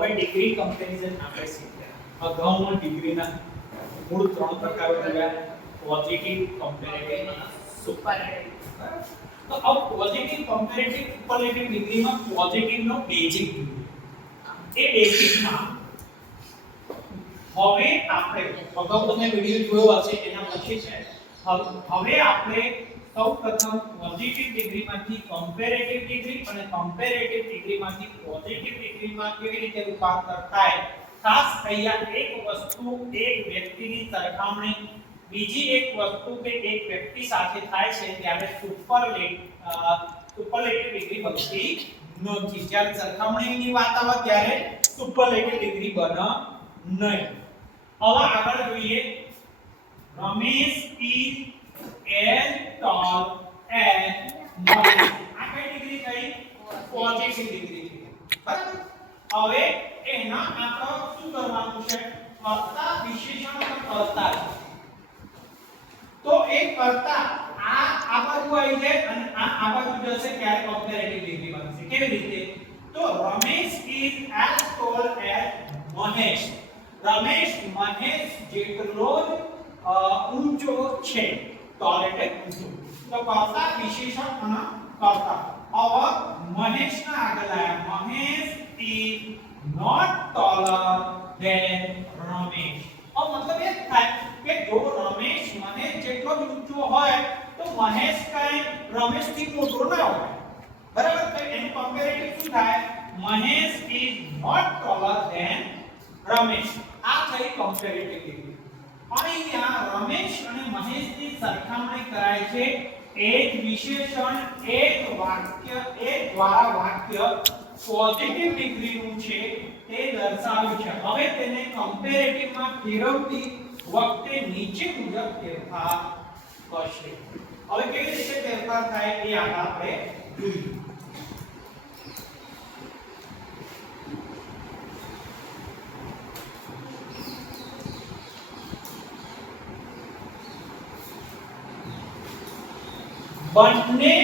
હવે degree comparison આપણે શીખ્યા. અગાઉમાં ડિગ્રીના મૂળ 3 પ્રકારો જોયા: પોઝિટિવ, કમ્પેરેટિવ અને સુપરલેટિવ. તો આ પોઝિટિવ, કમ્પેરેટિવ, સુપરલેટિવ ડિગ્રીમાં પોઝિટિવનો બેઝિક જોઈએ. એ બેઝિકમાં હવે આપણે અગાઉ તમે વિડિયો જોયો હશે એના પછી છે. હવે આપણે સૌપ્રથમ પોઝિટિવ ડિગ્રીમાંથી કમ્પેરેટિવ ડિગ્રી અને કમ્પેરેટિવ ડિગ્રીમાંથી પોઝિટિવ ડિગ્રીમાં કેવી રીતે રૂપાંતર થાય, ખાસ અહીંયા એક વસ્તુ એક વ્યક્તિની સરખામણી બીજી એક વસ્તુ કે એક વ્યક્તિ સાથે થાય છે ત્યારે સુપરલેટિવ ડિગ્રી બનતી નથી. જ્યારે સરખામણીની વાત આવે ત્યારે સુપરલેટિવ ડિગ્રી બને નહીં. હવે આગળ જોઈએ. Ramesh is as tall as Mohammed. આ કઈ ડિગ્રી થઈ? પોઝિટિવ ડિગ્રી થઈ. બરાબર. હવે એના આપણે શું કરવાનું છે? કર્તા વિશેષણ અને કર્તા. તો એક કર્તા આ બાજુ આવી જાય અને આ બાજુ જશે ત્યારે કમ્પેરેટિવ ડિગ્રી બનશે. કેવી રીતે? તો Ramesh is as tall as Mahesh. Ramesh Mahesh જેટલો જ ઊંચો છે. tall એટલે ઊંચો. તો કર્તા વિશેષણ અને કર્તા. હવે મહેશના આગળ આયા. Mahesh is not taller than Ramesh. મતલબ એ થાય કે જો રમેશ મહેશ જેટલો જ ઊંચો હોય તો મહેશ કઈ રમેશથી મોટો ના હોય. બરાબર. તો એનું કમ્પેરેટિવ શું થાય? Mahesh is not taller than Ramesh. આ થઈ કમ્પેરેટિવ ડિગ્રી. અહીંયા રમેશ અને મહેશની સરખામણી કરાય છે. એક વિશેષણ એક વાક્ય એક દ્વારા વાક્ય પોઝિટિવ ડિગ્રીનું છે તે દર્શાવ્યું છે. હવે તેને કમ્પેરેટિવમાં ફેરવતી વખતે નીચે મુજબ ફેરફાર કરશે. હવે કેવી રીતે ફેરફાર થાય એ આગળ આપણે જોઈએ. બંને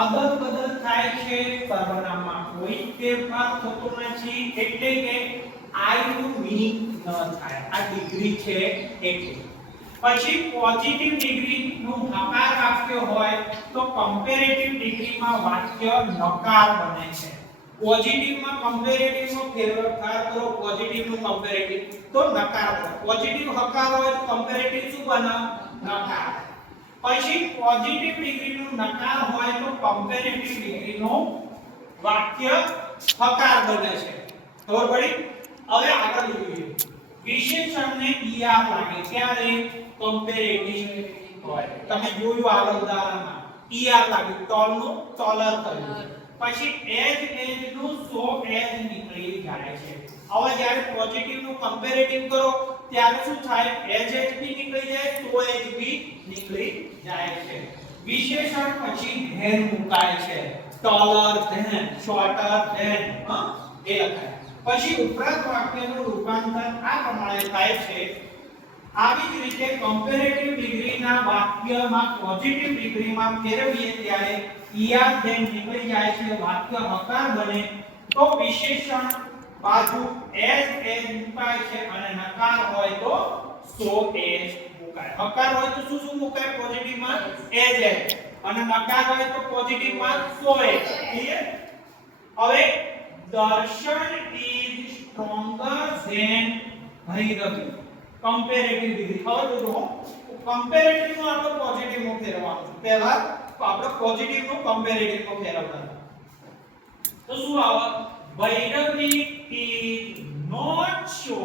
અદલ બદલ થાય છે. સર્વનામમાં કોઈ ફેરફાર થતો નથી એટલે કે I નું મીનિંગ ન થાય. આ ડિગ્રી છે એટલે. પછી પોઝિટિવ ડિગ્રી નું હકાર વાક્ય હોય તો કમ્પેરેટિવ ડિગ્રીમાં વાક્ય નકાર બને છે. પોઝિટિવમાં કમ્પેરેટિવમાં ફેરફાર કરો. પોઝિટિવ નું કમ્પેરેટિવ તો નકાર બને. પોઝિટિવ હકાર હોય તો કમ્પેરેટિવ શું બને? નકાર. પછી પોઝિટિવ ડિગ્રીનું નકાર હોય તો કમ્પેરેટિવ ડિગ્રીનું વાક્ય હકાર બને છે. ખબર પડી? હવે આગળ જોઈએ. વિશેષણને er લાગે ત્યારે કમ્પેરેટિવ હોય. તમે જોયું આગળ ઉદાહરણમાં er લાગ્યું, tall નું taller થયું. પછી as નું so as નીકળી જાય છે. હવે જ્યારે પોઝિટિવ નું કમ્પેરેટિવ કરો ત્યારે શું થાય? as બી નીકળી જાય, so as બી નીકળી જાય છે. વિશેષણ પછી than મુકાય છે. taller than, shorter than એ લખાય. પછી ઉપરાંત વાક્યનું રૂપાંતર આ પ્રમાણે થાય છે. આવી જ રીતે કમ્પેરેટિવ ડિગ્રીના વાક્યમાં પોઝિટિવ ડિગ્રીમાં ફેરવીએ ત્યારે er than નીકળી જાય છે, વાક્ય હકાર બને. તો વિશેષણ બાજુ as મુકાય છે અને નકાર હોય તો so as મુકાય. હકાર હોય તો શું મુકાય? પોઝિટિવમાં as અને નકાર હોય તો પોઝિટિવમાં so as. ક્લિયર? હવે દર્શન is stronger than Bhairavi. Comparative degree. હવે જો કમ્પેરેટિવ નું આપણે પોઝિટિવ માં ફેરવવાનું. પહેલા આપણે પોઝિટિવ નું કમ્પેરેટિવ માં ફેરવવાનું. તો શું આવે? Bhairavi is not so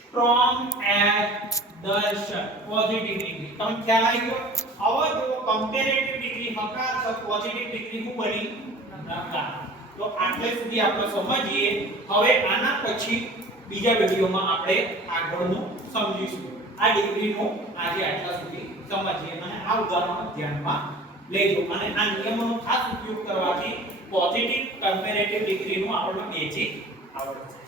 strong as દર્શન. Positive degree. તમને ખ્યાલ આવી ગયો? હવે જો કમ્પેરેટિવ ડિગ્રી હકાર છે, પોઝિટિવ ડિગ્રી શું બની? નકાર. તો આટલે સુધી આપણે સમજીએ. હવે આના પછી બીજા વિડિયોમાં આપણે આગળનું સમજીશું. આ ડિગ્રીનું આજે આટલા સુધી સમજીએ અને આ ઉદાહરણ ધ્યાનમાં લેજો અને આ નિયમોનો ખાસ ઉપયોગ કરવાથી પોઝિટિવ કમ્પેરેટિવ ડિગ્રીનું આપણને બેઝિક આવડશે.